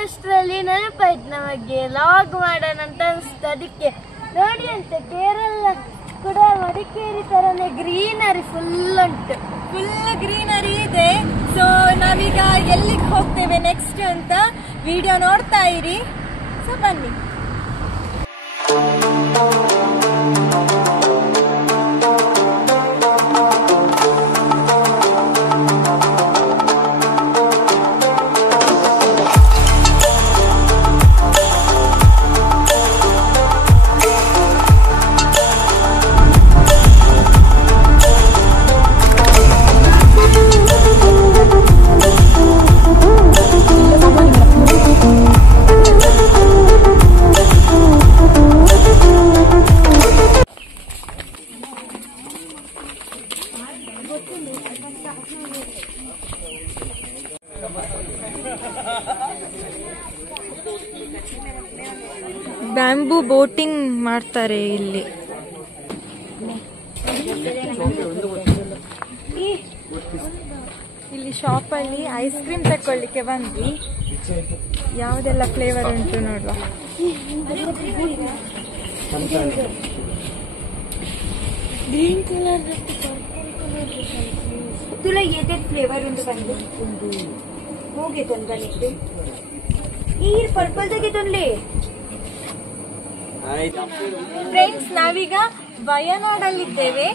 ಹೋಗೋಷ್ಟರಲ್ಲಿ ನೆನಪಾಯ್ತು ನಮಗೆ ಲಾಗ್ ಮಾಡೋಣ ಅಂತ ಅನಿಸ್ತು. ಅದಕ್ಕೆ ನೋಡಿ ಅಂತ ಕೇರಳ ಕೂಡ ಮಡಿಕೇರಿ ತರನೇ ಗ್ರೀನರಿ ಫುಲ್ ಉಂಟು, ಫುಲ್ ಗ್ರೀನರಿ ಇದೆ. ಸೊ ನಾವೀಗ ಎಲ್ಲಿಗೆ ಹೋಗ್ತೇವೆ ನೆಕ್ಸ್ಟ್ ಅಂತ ವಿಡಿಯೋ ನೋಡ್ತಾ ಇರಿ. ಸೊ ಬನ್ನಿ. ಬ್ಯಾಂಬೂ ಬೋಟಿಂಗ್ ಮಾಡ್ತಾರೆ ಇಲ್ಲಿ. ಇಲ್ಲಿ ಶಾಪ್ ಅಲ್ಲಿ ಐಸ್ ಕ್ರೀಮ್ ತಕೊಳ್ಳಿಕ್ಕೆ ಬಂದ್ವಿ. ಯಾವುದೆಲ್ಲ ಫ್ಲೇವರ್ ಉಂಟು ನೋಡುವ. ಗ್ರೀನ್ ಕಲರ್ तुला येते फ्लेवर उंटು ಬಂದು ಹೋಗಿ ತಂದನಿಟ್ಟು ಈ ಪರ್ಪಲ್ ತೆಗೆ ತಂದ್ಲೆ. ಫ್ರೆಂಡ್ಸ್, ನಾವೀಗ ವಯನಾಡಲ್ಲಿದ್ದೇವೆ.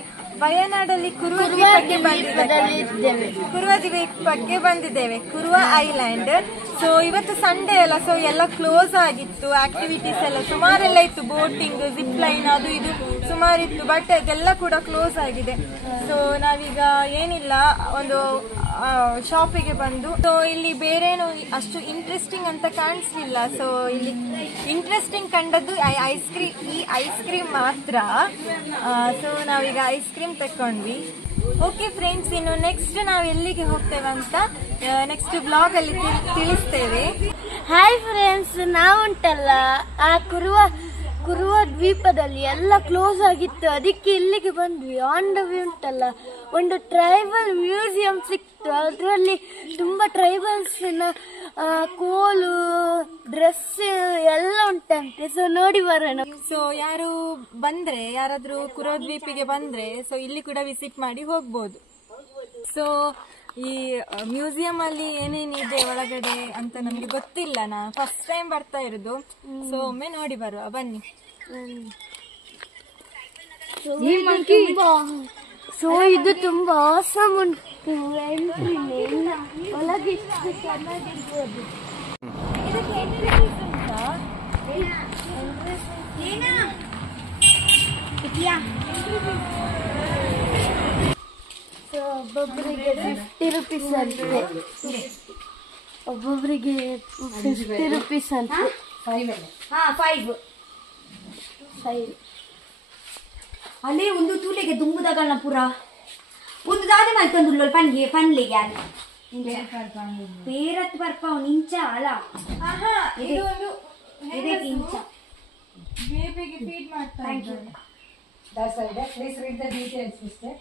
ವಯನಾಡಲ್ಲಿ ಕುರುವ ದ್ವೀಪಕ್ಕೆ ಬಂದಿದ್ದೇವೆ. ಕುರುವ ಐಲ್ಯಾಂಡ್. ಸೊ ಇವತ್ತು ಸಂಡೇ ಅಲ್ಲ, ಸೊ ಎಲ್ಲ ಕ್ಲೋಸ್ ಆಗಿತ್ತು. ಆಕ್ಟಿವಿಟೀಸ್ ಎಲ್ಲ ಸುಮಾರೆಲ್ಲ ಇತ್ತು, ಬೋಟಿಂಗ್, ಜಿಪ್ ಲೈನ್, ಅದು ಇದು ಸುಮಾರಿತ್ತು. ಬಟ್ ಅದೆಲ್ಲ ಕೂಡ ಕ್ಲೋಸ್ ಆಗಿದೆ. ಸೊ ನಾವೀಗ ಏನಿಲ್ಲ, ಒಂದು ಶಾಪಿಗೆ ಬಂದು, ಸೊ ಇಲ್ಲಿ ಬೇರೇನು ಅಷ್ಟು ಇಂಟ್ರೆಸ್ಟಿಂಗ್ ಅಂತ ಕಾಣಿಸ್ಲಿಲ್ಲ. ಸೊ ಇಲ್ಲಿ ಇಂಟ್ರೆಸ್ಟಿಂಗ್ ಕಂಡದ್ದು ಈ ಐಸ್ ಕ್ರೀಮ್ ಮಾತ್ರ. ಸೊ ನಾವೀಗ ಐಸ್ ಕ್ರೀಮ್ ತಕೊಂಡ್ವಿ. ಓಕೆ ಫ್ರೆಂಡ್ಸ್, ಇನ್ನು ನೆಕ್ಸ್ಟ್ ನಾವು ಎಲ್ಲಿಗೆ ಹೋಗ್ತೇವೆ ಅಂತ ನೆಕ್ಸ್ಟ್ ಬ್ಲಾಗ್ ಅಲ್ಲಿ ತಿಳಿಸ್ತೇವೆ. ಹಾಯ್ ಫ್ರೆಂಡ್ಸ್, ನಾವುಂಟಲ್ಲ ಆ ಕುರುವ ದ್ವೀಪದಲ್ಲಿ ಎಲ್ಲ ಕ್ಲೋಸ್ ಆಗಿತ್ತು. ಅದಕ್ಕೆ ಇಲ್ಲಿಗೆ ಬಂದ್ವಿ. ಆನ್ ದ ವೇ ಉಂಟಲ್ಲ ಒಂದು ಟ್ರೈಬಲ್ ಮ್ಯೂಸಿಯಂ ಸಿಕ್ತು. ಅದರಲ್ಲಿ ತುಂಬಾ ಟ್ರೈಬಲ್ಸ್ ಕೋಲು, ಡ್ರೆಸ್ ಎಲ್ಲ ಉಂಟಂತೆ. ಸೊ ನೋಡಿ ಬರೋಣ. ಸೊ ಯಾರಾದ್ರೂ ಕುರುವ ದ್ವೀಪಿಗೆ ಬಂದ್ರೆ ಸೊ ಇಲ್ಲಿ ಕೂಡ ವಿಸಿಟ್ ಮಾಡಿ ಹೋಗ್ಬೋದು. ಸೊ ಈ ಮ್ಯೂಸಿಯಂ ಅಲ್ಲಿ ಏನೇನಿದೆ ಒಳಗಡೆ ಅಂತ ನಮ್ಗೆ ಗೊತ್ತಿಲ್ಲ. ನಾನು ಫಸ್ಟ್ ಟೈಮ್ ಬರ್ತಾ ಇರೋದು. ಸೊ ಒಮ್ಮೆ ನೋಡಿ ಬರುವ, ಬನ್ನಿ. ಸೊ ಇದು ತುಂಬಾ ಆಸಮ್ ಉಂಟು. ಎಂಟ್ರಿ ಒಳಗೆ ಇಷ್ಟು ಚೆನ್ನಾಗಿರ್ಬೋದು. ಇದಕ್ಕೆ ಎಂಟ್ರಿ ಉಂಟಾ? ಒಬ್ಬೊಬ್ಬರಿಗೆ 50 ರೂಪೀಸ್ ಅಂತೆ. ಒಬ್ಬೊಬ್ಬರಿಗೆ 50 ರೂಪೀಸ್ ಅಂತೆ. 5 ಅಲ್ಲೇ ಒಂದು ತೂಲೆಗೆ ದುಂಬುದಾಗಲ್ಲ ಪೂರ ಒಂದು ದಾದೆ ಮಾಡ್ಕೊಂಡು ಪನ್ಲಿಗೆ ಅದು ಬೇರತ್ ಬರ್ಪಾವ್ ಇಂಚ ಅಲ್ಲ ಇದಕ್ಕೆ ಇಂಚ ಬೇಬಿಗೆ ಫೀಡ್ ಮಾಡ್ತಾ ಇದ್ದಾರೆ. That's right. Please read the details, sister.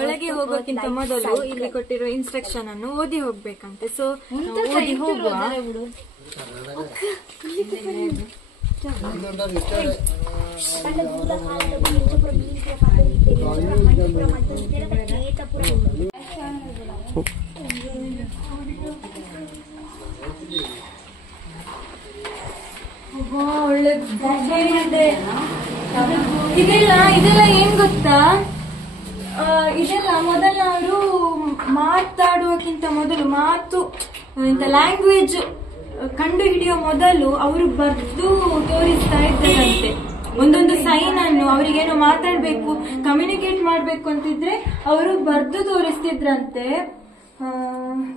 ಒಳಗೆ ಹೋಗೋಕ್ಕಿಂತ ಮೊದಲು ಇಲ್ಲಿ ಕೊಟ್ಟಿರೋ ಇನ್ಸ್ಟ್ರಕ್ಷನ್ ಅನ್ನು ಓದಿ ಹೋಗ್ಬೇಕಂತೆ. ಸೊ ಓದಿ ಹೋಗುವ. ಒಳ್ಳೆ ಇದೆಲ್ಲ ಏನ್ ಗೊತ್ತಾ, ಇದೆಲ್ಲ ಮೊದಲ ಅವರು ಮಾತಾಡುವಕ್ಕಿಂತ ಮೊದಲು ಲ್ಯಾಂಗ್ವೇಜ್ ಕಂಡು ಹಿಡಿಯೋ ಮೊದಲು ಅವರು ಬರ್ದು ತೋರಿಸ್ತಾ ಇದ್ದಾರಂತೆ. ಒಂದೊಂದು ಸೈನ್ ಅನ್ನು ಅವರಿಗೇನೋ ಮಾತಾಡ್ಬೇಕು, ಕಮ್ಯುನಿಕೇಟ್ ಮಾಡ್ಬೇಕು ಅಂತಿದ್ರೆ ಅವರು ಬರ್ದು ತೋರಿಸ್ತಿದ್ರಂತೆ.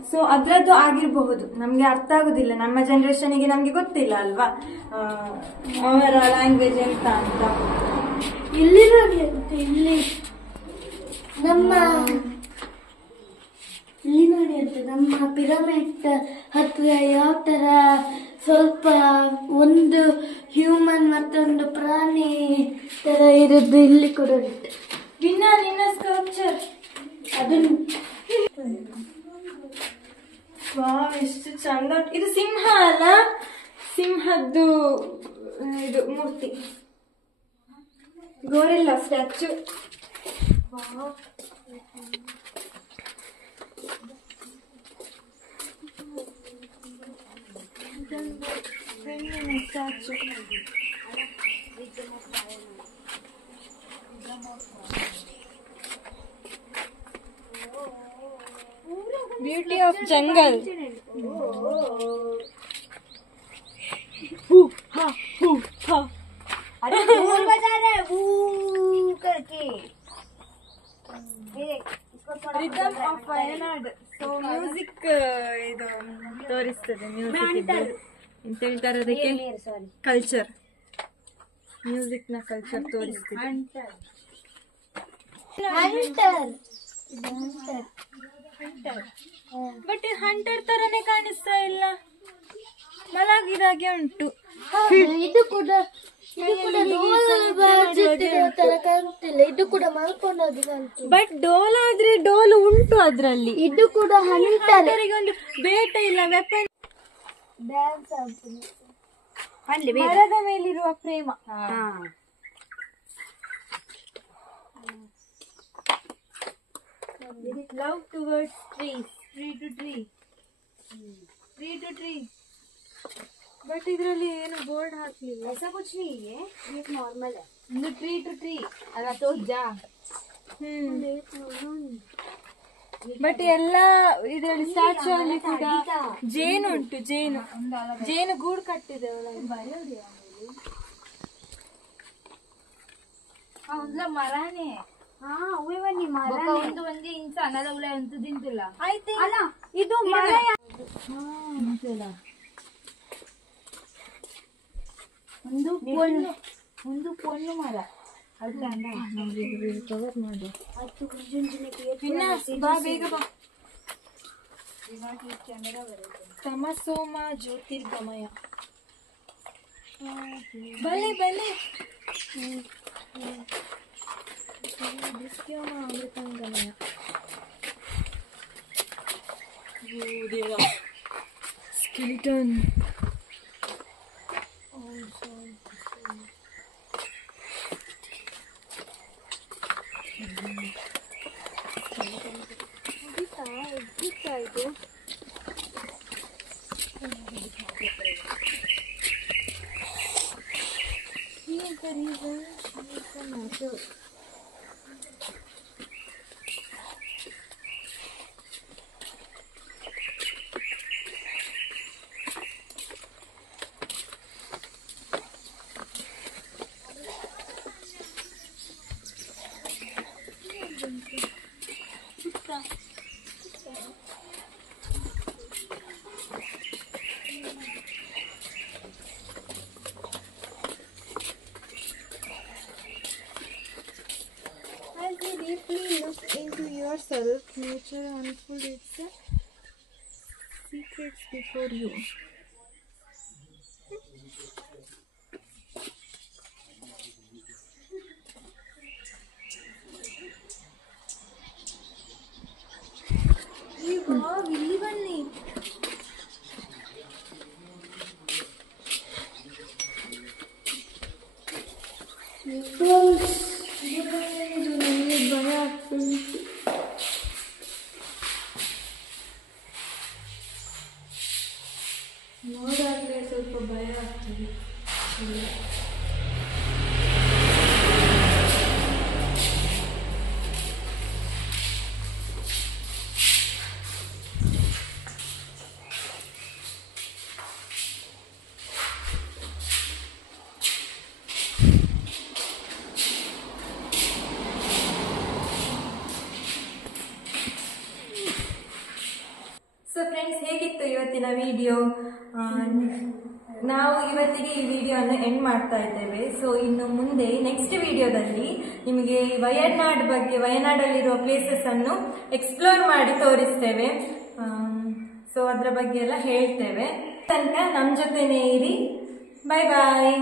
ಸೊ ಅದ್ರದ್ದು ಆಗಿರಬಹುದು, ನಮ್ಗೆ ಅರ್ಥ ಆಗುದಿಲ್ಲ. ನಮ್ಮ ಜನರೇಷನ್ಗೆ ನಮ್ಗೆ ಗೊತ್ತಿಲ್ಲ ಅಲ್ವಾ ಅವರ ಲ್ಯಾಂಗ್ವೇಜ್ ಎಂತ ಅಂತ. ಇಲ್ಲಿ ನೋಡಿ ಅಂತ ಇಲ್ಲಿ ನಮ್ಮ ಪಿರಮಿಡ್ ಹತ್ರ ಯಾವ ತರ ಸ್ವಲ್ಪ ಒಂದು ಹ್ಯೂಮನ್ ಮತ್ತೊಂದು ಪ್ರಾಣಿ ತರ ಇರೋದು ಇಲ್ಲಿ ಕೂಡ ಉಂಟು. ನಿನ್ನ ಸ್ಕಲ್ಪ್ಚರ್ ವಾವ್ ಎಷ್ಟು ಚಂದ ಉಂಟು. ಇದು ಸಿಂಹ ಅಲ್ಲ, ಸಿಂಹದ್ದು ಇದು ಮೂರ್ತಿ, gorilla statue. Statue beauty of jungle. अरे ढोल बजा रहे हैं वू करके। इसको थोड़ा rhythm of Wayanad. So music ಇದು ತೋರಿಸ್ತದೆ. ಮ್ಯೂಸಿಕ್ ಎಂತ ಹೇಳ್ತಾರೆ ಅದಕ್ಕೆ? ಕಲ್ಚರ್. ಮ್ಯೂಸಿಕ್ ನ ಕಲ್ಚರ್ ತೋರಿಸ್ತದೆ. ಬಟ್ ಹಂಟರ್ ತರನೇ ಕಾಣಿಸ್ತಾ ಇಲ್ಲ, ಮಲಗಿದಾಗೆ ಉಂಟು. ಇದು ಕೂಡ ತರ ಕಾಣ್ತಿಲ್ಲ, ಇದು ಕೂಡ ಮಲ್ಕೊಂಡೋದು ಕಾಣ್ತಿಲ್ಲ. ಬಟ್ ಡೋಲ್ ಆದ್ರೆ ಡೋಲ್ ಉಂಟು ಅದ್ರಲ್ಲಿ. ಇದು ಕೂಡ ಹಂಟರಿಗೆ ಒಂದು ಬೇಟೆ ಇಲ್ಲ, ವೆಪನ್. ಡ್ಯಾನ್ಸ್ ಆಗ್ತದೆ. ಮರದ ಮೇಲಿರುವ ಪ್ರೇಮ. Love towards trees, tree to tree, tree to tree. But ಇದರಲ್ಲಿ ಏನು ಬೋರ್ಡ್ ಹಾಕ್ಲಿಲ್ಲ. ऐसा कुछ नहीं है, ये नॉर्मल है। ಒಂದು ಟ್ರೀ ಟು ಟ್ರೀ ಅಲ್ಲ ತೋಜಾ. ಬಟ್ ಎಲ್ಲ ಇದರಲ್ಲಿ ಸ್ಟ್ಯಾಚು ಅಲ್ಲಿ ಕೂಡ ಜೇನು ಉಂಟು, ಜೇನು ಜೇನು ಗೂಡು ಕಟ್ಟಿದೆ ಒಳಗೆ. ಮರನೇ. ಹಾ ಅವೇ ಬನ್ನಿ ಮರ ಒಂದು ಒಂದೇ ಇಂಚ ಅನ್ನದ ಉಳೆ ಒಂದು ತಿಂತಿಲ್ಲ. ಆಯ್ತು ಅಲ್ಲ ಇದು ಮರ. ಒಂದು ಪೊಣ್ಣು ಮರ ಕವರ್ ಮಾಡಿ. ಅದು ಕುಂಜುಂಜಿನ ಬಾ ಬೇಗ ಬಾ. ತಮಸೋಮ ಜ್ಯೋತಿರ್ಗಮಯ. ಬಲೆ ಬಲೆ. ಅಮೃತಂಗಮಯ. ಸ್ಕೆಲಿಟನ್. ಇದು As you deeply look into yourself, nature unfolds its secrets before you. ಇಲ್ಲಿ ಬನ್ನಿ. ಭಯ ಆಗ್ತದೆ. ನೋಡಾಗ್ಲೇ ಸ್ವಲ್ಪ ಭಯ ಆಗ್ತದೆ. ಸೊ ಫ್ರೆಂಡ್ಸ್, ಹೇಗಿತ್ತು ಇವತ್ತಿನ ವಿಡಿಯೋ? ನಾವು ಇವತ್ತಿಗೆ ಈ ವಿಡಿಯೋನ ಎಂಡ್ ಮಾಡ್ತಾ ಇದ್ದೇವೆ. ಸೊ ಇನ್ನು ಮುಂದೆ ನೆಕ್ಸ್ಟ್ ವಿಡಿಯೋದಲ್ಲಿ ನಿಮಗೆ ವಯನಾಡ್ ಬಗ್ಗೆ, ವಯನಾಡಲ್ಲಿರುವ ಪ್ಲೇಸಸ್ ಅನ್ನು ಎಕ್ಸ್ಪ್ಲೋರ್ ಮಾಡಿ ತೋರಿಸ್ತೇವೆ. ಸೊ ಅದರ ಬಗ್ಗೆ ಎಲ್ಲ ಹೇಳ್ತೇವೆ. ತನಕ ನಮ್ಮ ಜೊತೆನೇ ಇರಿ. ಬಾಯ್ ಬಾಯ್.